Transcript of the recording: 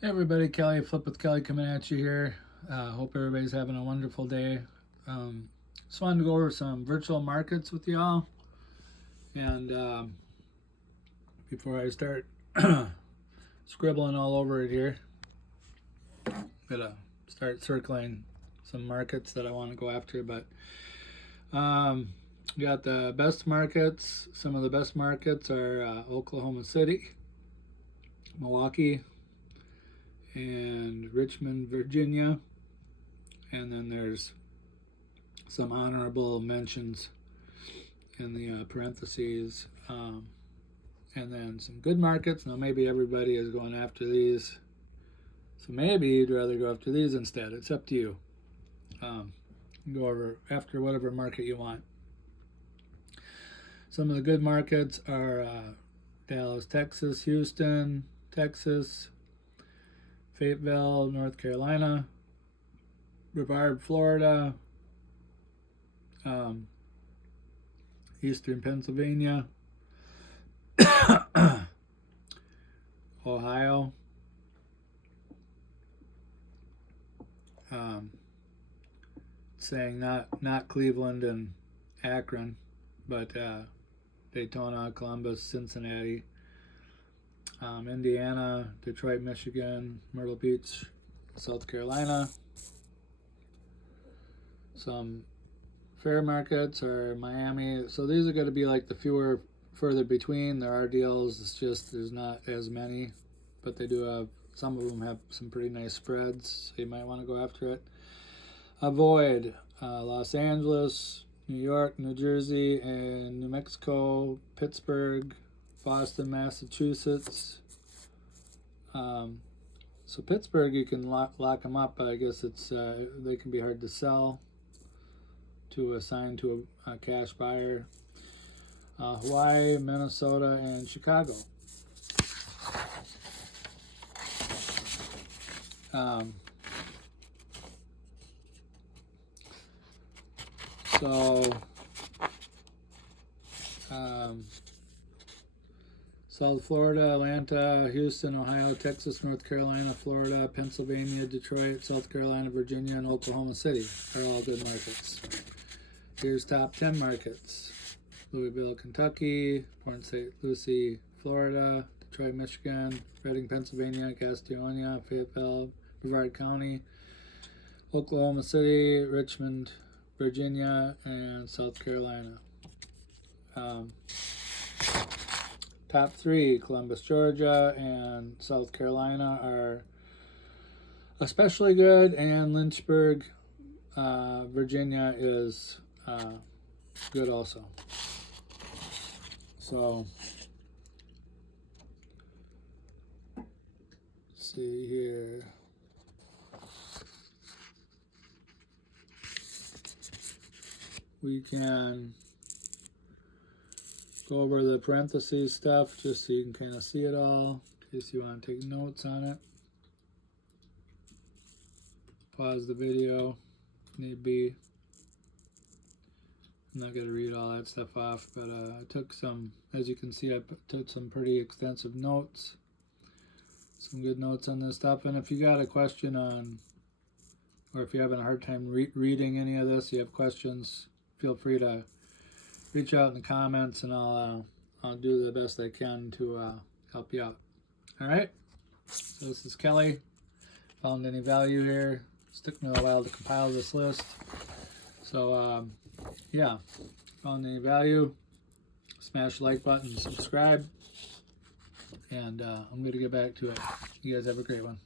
Hey everybody, Kelly, Flip with Kelly coming at you here. Hope everybody's having a wonderful day. Just wanted to go over some virtual markets with y'all. And before I start scribbling all over it here, I'm gonna start circling some markets that I want to go after. But we got the best markets. Some of the best markets are Oklahoma City, Milwaukee, and Richmond, Virginia. And then there's some honorable mentions in the parentheses. And then some good markets. Now, maybe everybody is going after these. So maybe you'd rather go after these instead. It's up to you. Go over after whatever market you want. Some of the good markets are Dallas, Texas, Houston, Texas, Fayetteville, North Carolina, Brevard, Florida, Eastern Pennsylvania, Ohio, saying not Cleveland and Akron, but Daytona, Columbus, Cincinnati, Indiana, Detroit, Michigan, Myrtle Beach, South Carolina. Some fair markets are Miami. So these are going to be like the fewer further between. There are deals. It's just there's not as many, but they do have, some of them have some pretty nice spreads, so you might want to go after it. Avoid Los Angeles, New York, New Jersey, and New Mexico, Pittsburgh, Boston, Massachusetts. So Pittsburgh, you can lock them up, but I guess it's they can be hard to sell, to assign to a cash buyer. Hawaii, Minnesota, and Chicago. South Florida, Atlanta, Houston, Ohio, Texas, North Carolina, Florida, Pennsylvania, Detroit, South Carolina, Virginia, and Oklahoma City are all good markets. Here's top 10 markets: Louisville, Kentucky; Port St. Lucie, Florida; Detroit, Michigan; Reading, Pennsylvania; Gastonia, Fayetteville, Brevard County; Oklahoma City, Richmond, Virginia, and South Carolina. Top 3, Columbus, Georgia, and South Carolina are especially good, and Lynchburg, Virginia is good also. So, let's see here. We can go over the parentheses stuff just so you can kind of see it all, in case you want to take notes on it. Pause the video if need be. I'm not going to read all that stuff off, but I took some, as you can see, I took some pretty extensive notes. Some good notes on this stuff. And if you got a question on, or if you're having a hard time reading any of this, you have questions, feel free to reach out in the comments, and I'll do the best I can to help you out. All right. So this is Kelly. Found any value here? It took me a while to compile this list. So yeah, found any value? Smash the like button, subscribe, and I'm going to get back to it. You guys have a great one.